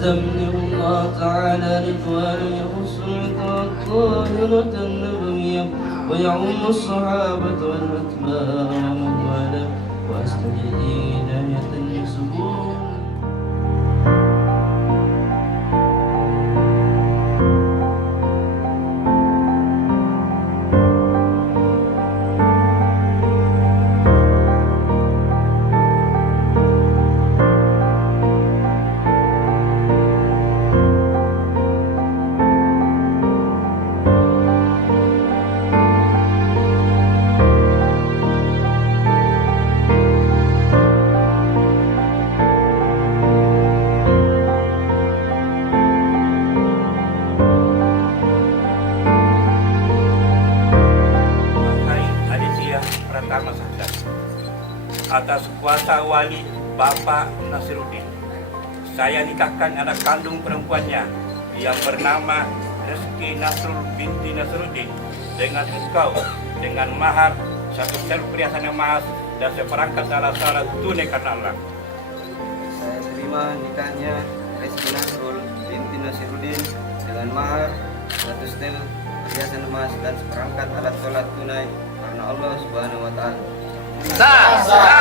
واستمنه الله تعالى رضوان يخص العطاء الطاهرة النبوية ويعم الصحابة والأتباع ومن والاه واستجدي هداية لسبول. Pratama Sahdan, atas kuasa wali Bapak Nasiruddin, saya nikahkan anak kandung perempuannya yang bernama Reski Nasrul binti Nasruddin dengan engkau dengan mahar satu sel perhiasan emas dan seperangkat alat-alat tunai karena Allah. Saya terima nikahnya Reski Nasrul binti Nasiruddin dengan mahar satu setel perhiasan emas dan seperangkat alat sholat tunai karena Allah Subhanahu wa Ta'ala. Sah.